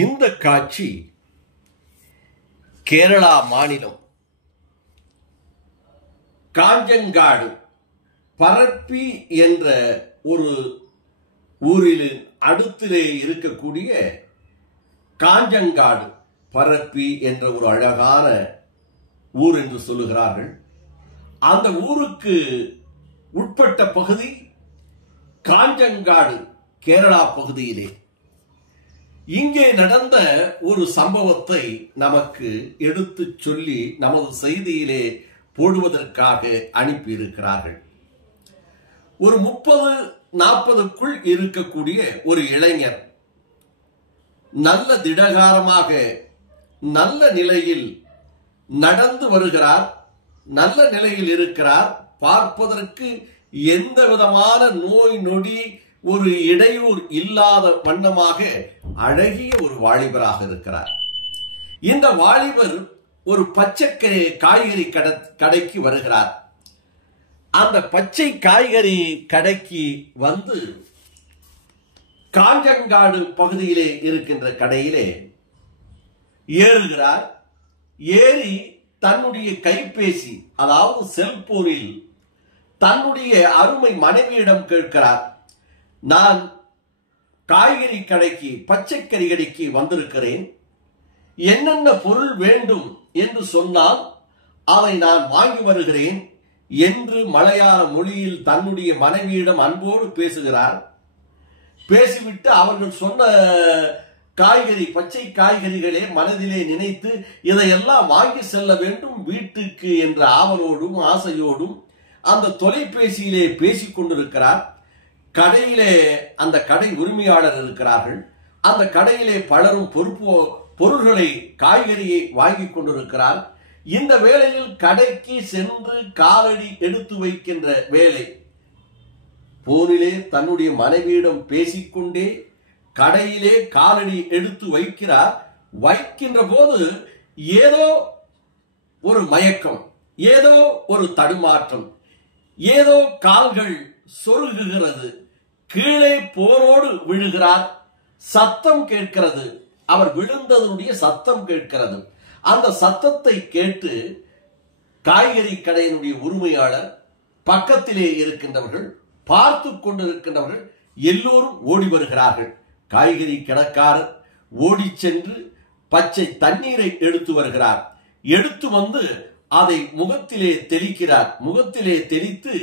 இந்த காட்சி கேரளா மாநிலம் காஞ்சங்காடு பரப்பி என்ற ஒரு ஊரில் அடுத்திலே இருக்கக்கூடிய காஞ்சங்காடு பரப்பி என்ற ஒரு அழகான ஊர் என்று சொல்லுகிறார்கள். அந்த ஊருக்கு உட்பட்ட பகுதி காஞ்சங்காடு கேரளா பகுதியிலே. இங்கே நடந்த ஒரு சம்பவத்தை நமக்கு எடுத்து சொல்லி நமது செய்தியிலே போடுவதற்காக அனுப்பியிருக்கிறார்கள். ஒரு 30-40க்குள் இருக்கக்கூடிய ஒரு இளைஞர் நல்ல திடகாரமாக நல்ல நிலையில் நடந்து வருகிறார், நல்ல நிலையில் இருக்கிறார். பார்ப்பதற்கு எந்த விதமான நோய் நொடி ஒரு இடையூறு இல்லாத வண்ணமாக அழகிய ஒரு வாலிபராக இருக்கிறார். இந்த வாலிபர் ஒரு பச்சை காய்கறி கடைக்கு வருகிறார். அந்த பச்சை காய்கறி கடைக்கு வந்து காஞ்சங்காடு பகுதியிலே இருக்கின்ற கடையிலே ஏறுகிறார். ஏறி தன்னுடைய கைபேசி அதாவது செல்போனில் தன்னுடைய அருமை மனைவியிடம் கேட்கிறார், நான் காய்கறி கடைக்கு பச்சை கறிகடைக்கு வந்திருக்கிறேன், என்னென்ன பொருள் வேண்டும் என்று சொன்னால் அதை நான் வாங்கி வருகிறேன் என்று மலையாள மொழியில் தன்னுடைய மனைவியிடம் அன்போடு பேசுகிறார். பேசிவிட்டு அவர்கள் சொன்ன காய்கறி பச்சை காய்கறிகளே மனதிலே நினைத்து இதையெல்லாம் வாங்கி செல்ல வேண்டும் வீட்டுக்கு என்ற ஆவலோடும் ஆசையோடும் அந்த தொலைபேசியிலே பேசிக் கொண்டிருக்கிறார். கடையிலே அந்த கடை உரிமையாளர் இருக்கிறார்கள். அந்த கடையிலே பலரும் பொருள்களை காய்கறியை வாங்கி கொண்டிருக்கிறார். இந்த வேளையில் கடைக்கு சென்று காலடி எடுத்து வைக்கின்ற வேலை. போனிலே தன்னுடைய மனைவியிடம் பேசிக்கொண்டே கடையிலே காலடி எடுத்து வைக்கிறார். வைக்கின்ற போது ஏதோ ஒரு மயக்கம், ஏதோ ஒரு தடுமாற்றம், ஏதோ கால்கள் சொருகுகிறது, கீழே போரோடு விழுகிறார். சத்தம் கேட்கிறது, அவர் விழுந்ததனுடைய சத்தம் கேட்கிறது. அந்த சத்தத்தை கேட்டு காய்கறி கடையினுடைய உரிமையாளர், பக்கத்திலே இருக்கின்றவர்கள், பார்த்து கொண்டிருக்கின்றவர்கள் எல்லோரும் ஓடி வருகிறார்கள். காய்கறி கடைக்காரர் ஓடி சென்று பச்சை தண்ணீரை எடுத்து வருகிறார். எடுத்து வந்து அதை முகத்திலே தெளிக்கிறார். முகத்திலே தெளித்து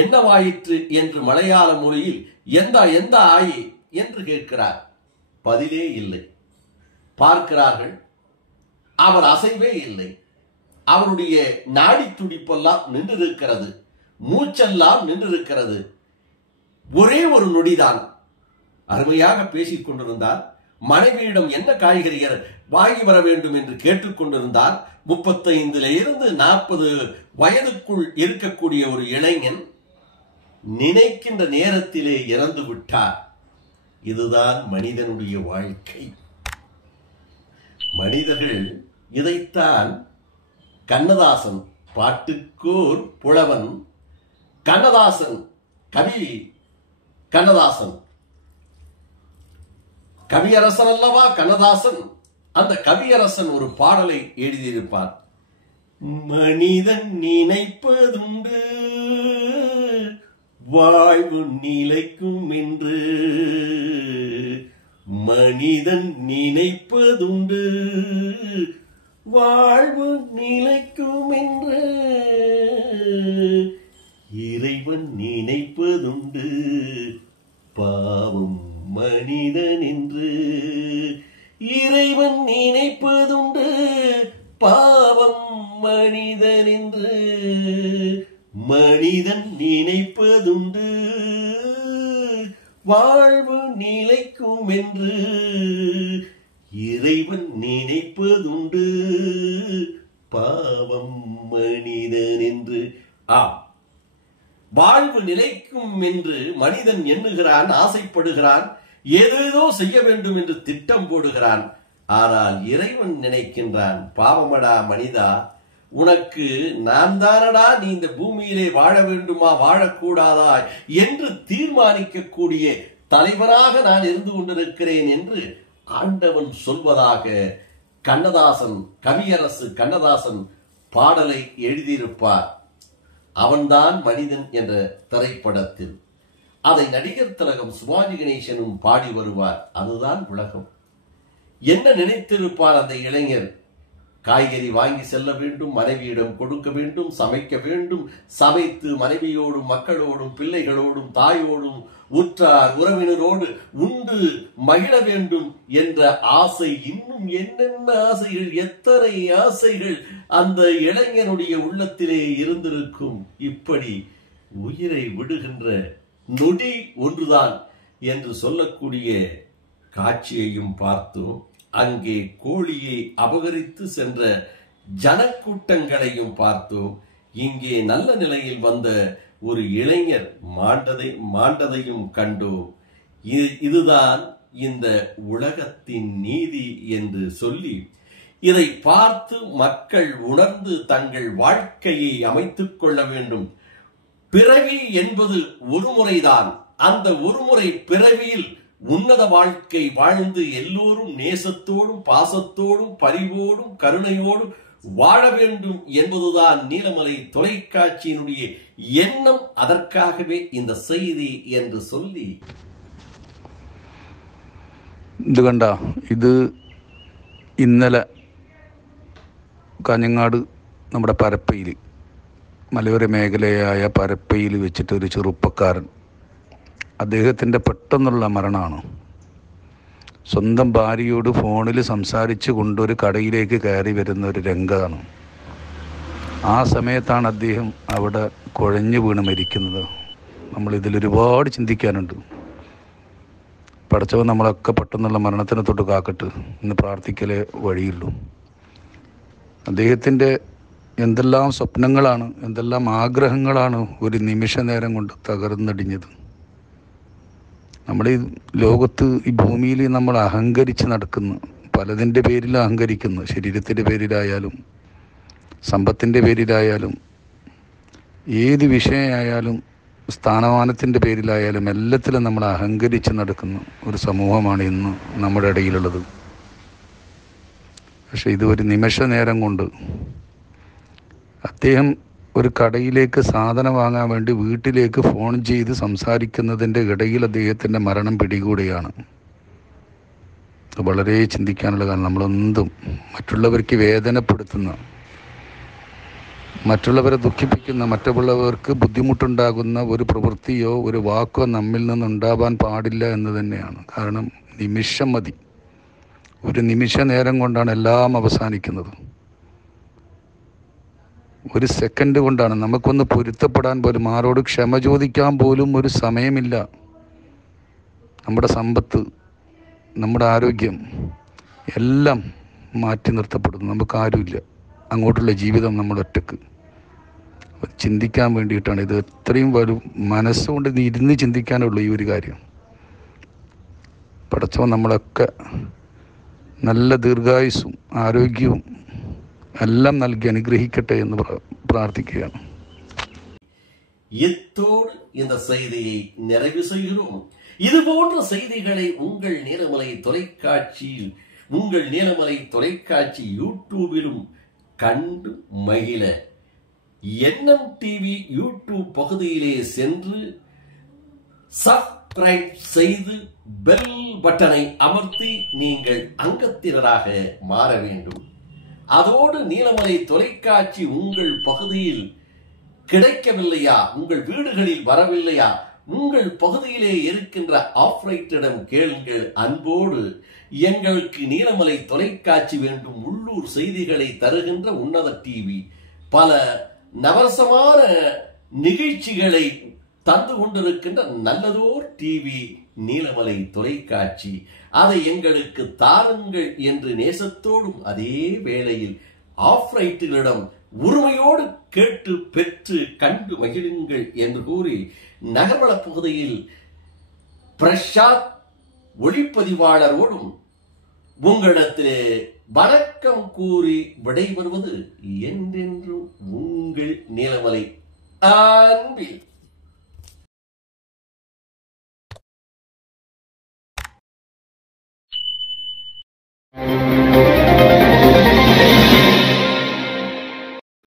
என்னவாயிற்று என்று மலையாள மொழியில் எந்த ஆயி என்று கேட்கிறார். பதிலே இல்லை. பார்க்கிறார்கள், அவர் அசைவே இல்லை. அவருடைய நாடி துடிப்பெல்லாம் நின்றிருக்கிறது, மூச்செல்லாம் நின்றிருக்கிறது. ஒரே ஒரு நொடிதான். அருமையாக பேசிக் கொண்டிருந்தார். மனைவியிடம் என்ன காய்கறிகள் வாங்கி வர வேண்டும் என்று கேட்டுக்கொண்டிருந்தார். 35 to 40 வயதுக்குள் இருக்கக்கூடிய ஒரு இளைஞன் நினைக்கின்ற நேரத்திலே இறந்து விட்டார். இதுதான் மனிதனுடைய வாழ்க்கை. மனிதர்கள் இதைத்தான் கண்ணதாசன், பாட்டுக்கோர் புலவன் கண்ணதாசன், கவி கண்ணதாசன், கவியரசன் அல்லவா கண்ணதாசன். அந்த கவியரசன் ஒரு பாடலை எழுதியிருப்பார். மனிதன் நினைப்பதுண்டு வாழ்வு நிலைக்கும் என்று, மனிதன் நினைப்பதுண்டு வாழ்வு நிலைக்கும் என்று, இறைவன் நினைப்பதுண்டு பாவம் மனிதன் என்று, இறைவன் நினைப்பதுண்டு பாவம் மனிதன் என்று, மனிதன் நினைப்பதுண்டு வாழ்வு நிலைக்கும் என்று, இறைவன் நினைப்பதுண்டு பாவம் மனிதன் என்று. வாழ்வு நிலைக்கும் என்று மனிதன் எண்ணுகிறான், ஆசைப்படுகிறான், ஏதேதோ செய்ய வேண்டும் என்று திட்டம் போடுகிறான். ஆனால் இறைவன் நினைக்கின்றான், பாவமடா மனிதா, உனக்கு நான் தானடா நீ இந்த பூமியிலே வாழ வேண்டுமா வாழக்கூடாதா என்று தீர்மானிக்கக்கூடிய தலைவராக நான் இருந்து கொண்டிருக்கிறேன் என்று ஆண்டவன் சொல்வதாக கண்ணதாசன், கவியரசு கண்ணதாசன் பாடலை எழுதியிருப்பார். அவன்தான் மனிதன் என்ற திரைப்படத்தில். அதை நடிகர் திலகம் சிவாஜி கணேசனும் பாடி வருவார். அதுதான் உலகம். என்ன நினைத்திருப்பார் அந்த இளைஞர்? காய்கறி வாங்கி செல்ல வேண்டும், மனைவியிடம் கொடுக்க வேண்டும், சமைக்க வேண்டும், சமைத்து மனைவியோடும் மக்களோடும் பிள்ளைகளோடும் தாயோடும் உற்றார் உறவினரோடு உண்டு மகிழ வேண்டும் என்ற ஆசை. இன்னும் என்னென்ன ஆசைகள், எத்தனை ஆசைகள் அந்த இளைஞனுடைய உள்ளத்திலே இருந்திருக்கும். இப்படி உயிரை விடுகின்ற நொடி ஒன்றுதான் என்று சொல்லக்கூடிய காட்சியையும் பார்த்தோம். அங்கே கோழியை அபகரித்து சென்ற ஜனக்கூட்டங்களையும் பார்த்தோம். இங்கே நல்ல நிலையில் வந்த ஒரு இளைஞர் மாண்டதையும் கண்டோம். இதுதான் இந்த உலகத்தின் நீதி என்று சொல்லி, இதை பார்த்து மக்கள் உணர்ந்து தங்கள் வாழ்க்கையை அமைத்துக் கொள்ள வேண்டும். பிறவி என்பது ஒரு முறைதான். அந்த ஒருமுறை பிறவியில் உன்னத வாழ்க்கை வாழ்ந்து எல்லோரும் நேசத்தோடும் பாசத்தோடும் பரிவோடும் கருணையோடும் வாழ வேண்டும் என்பதுதான் நீலமலை தொலைக்காட்சியினுடைய எண்ணம். அதற்காகவே இந்த செய்தி என்று சொல்லி, ഇത് കണ്ട, ഇത് ഇന്നലെ കാഞ്ഞങ്ങാട് നമ്മുടെ പരപ്പയിൽ, മലയോര മേഖലയായ പരപ്പയിൽ വെച്ചിട്ട് ഒരു ചെറുപ്പക്കാരൻ, അദ്ദേഹത്തിൻ്റെ പെട്ടെന്നുള്ള മരണമാണ്. സ്വന്തം ഭാര്യയോട് ഫോണിൽ സംസാരിച്ച് കൊണ്ടൊരു കടയിലേക്ക് കയറി വരുന്ന ഒരു രംഗമാണ്. ആ സമയത്താണ് അദ്ദേഹം അവിടെ കുഴഞ്ഞു വീണ് മരിക്കുന്നത്. നമ്മളിതിലൊരുപാട് ചിന്തിക്കാനുണ്ട്. പടച്ചവൻ നമ്മളൊക്കെ പെട്ടെന്നുള്ള മരണത്തിനെ തൊട്ട് കാക്കട്ട് എന്ന് പ്രാർത്ഥിക്കലേ വഴിയുള്ളൂ. അദ്ദേഹത്തിൻ്റെ എന്തെല്ലാം സ്വപ്നങ്ങളാണ്, എന്തെല്ലാം ആഗ്രഹങ്ങളാണ് ഒരു നിമിഷ നേരം കൊണ്ട് തകർന്നടിഞ്ഞത്. നമ്മുടെ ഈ ലോകത്ത്, ഈ ഭൂമിയിൽ നമ്മൾ അഹങ്കരിച്ച് നടക്കുന്നു. പലതിൻ്റെ പേരിൽ അഹങ്കരിക്കുന്നു. ശരീരത്തിൻ്റെ പേരിലായാലും സമ്പത്തിൻ്റെ പേരിലായാലും ഏത് വിഷയമായാലും സ്ഥാനമാനത്തിൻ്റെ പേരിലായാലും എല്ലാത്തിലും നമ്മൾ അഹങ്കരിച്ച് നടക്കുന്ന ഒരു സമൂഹമാണ് ഇന്ന് നമ്മുടെ ഇടയിലുള്ളത്. പക്ഷേ ഇത് ഒരു നിമിഷ നേരം കൊണ്ട് അദ്ദേഹം ഒരു കടയിലേക്ക് സാധനം വാങ്ങാൻ വേണ്ടി വീട്ടിലേക്ക് ഫോൺ ചെയ്ത് സംസാരിക്കുന്നതിൻ്റെ ഇടയിൽ അദ്ദേഹത്തിൻ്റെ മരണം പിടികൂടുകയാണ്. വളരെ ചിന്തിക്കാനുള്ള കാരണം, നമ്മളെന്തും മറ്റുള്ളവർക്ക് വേദനപ്പെടുത്തുന്ന, മറ്റുള്ളവരെ ദുഃഖിപ്പിക്കുന്ന, മറ്റുള്ളവർക്ക് ബുദ്ധിമുട്ടുണ്ടാകുന്ന ഒരു പ്രവൃത്തിയോ ഒരു വാക്കോ നമ്മിൽ നിന്നുണ്ടാവാൻ പാടില്ല എന്ന് തന്നെയാണ്. കാരണം നിമിഷം മതി. ഒരു നിമിഷ നേരം കൊണ്ടാണ് എല്ലാം അവസാനിക്കുന്നത്. ഒരു സെക്കൻഡ് കൊണ്ടാണ്. നമുക്കൊന്ന് പൊരുത്തപ്പെടാൻ പോലും, ആരോട് ക്ഷമ ചോദിക്കാൻ പോലും ഒരു സമയമില്ല. നമ്മുടെ സമ്പത്ത്, നമ്മുടെ ആരോഗ്യം എല്ലാം മാറ്റി നിർത്തപ്പെടുന്നു. നമുക്കാരുമില്ല. അങ്ങോട്ടുള്ള ജീവിതം നമ്മൾ ഒറ്റക്ക്. ചിന്തിക്കാൻ വേണ്ടിയിട്ടാണ് ഇത്. എത്രയും വരും മനസ്സുകൊണ്ട് ഇരുന്ന് ചിന്തിക്കാനുള്ളൂ ഈ ഒരു കാര്യം. പടച്ചവൻ നമ്മളൊക്കെ നല്ല ദീർഘായുസ്സും ആരോഗ്യവും எல்லாம் നൽകி അനുഗ്രഹിക്കട്ടെ എന്ന് പ്രാർത്ഥിക്കുകയാണ്. இத்தோடு இந்த செய்தியை நிறைவு செய்கிறோம். இது போன்ற செய்திகளை உங்கள் நீலமலை தொலைக்காட்சியில், உங்கள் நீலமலை தொலைக்காட்சி யூடியூபிலும் கண்டு மகிழ எண்ணம் டிவி யூடியூப் பகுதியிலே சென்று சப்ஸ்கிரைப் செய்து பெல் பட்டனை அமர்த்தி நீங்கள் அங்கத்தினராக மாற வேண்டும். அதோடு நீலமலை தொலைக்காட்சி உங்கள் பகுதியில் கிடைக்கவில்லையா, உங்கள் வீடுகளில் வரவில்லையா, உங்கள் பகுதியிலே இருக்கின்ற ஆபரேட்டரிடம் கேளுங்கள். அன்போடு எங்களுக்கு நீலமலை தொலைக்காட்சி வேண்டும், உள்ளூர் செய்திகளை தருகின்ற உன்னத டிவி, பல நவரசமான நிகழ்ச்சிகளை தந்து கொண்டிருக்கின்ற நல்லதோர் டிவி நீலமலை தொலைக்காட்சி, அதை எங்களுக்கு தாருங்கள் என்று நேசத்தோடும் அதே வேளையில் ஆபரேட்டரிடம் உரிமையோடு கேட்டு பெற்று கண்டு மகிழுங்கள் என்று கூறி, நகர்வள பகுதியில் பிரசாத் ஒளிப்பதிவாளரோடும் உங்களிடத்திலே வணக்கம் கூறி விடைபெறுவது என்றென்றும் உங்கள் நீலமலை அன்பில்.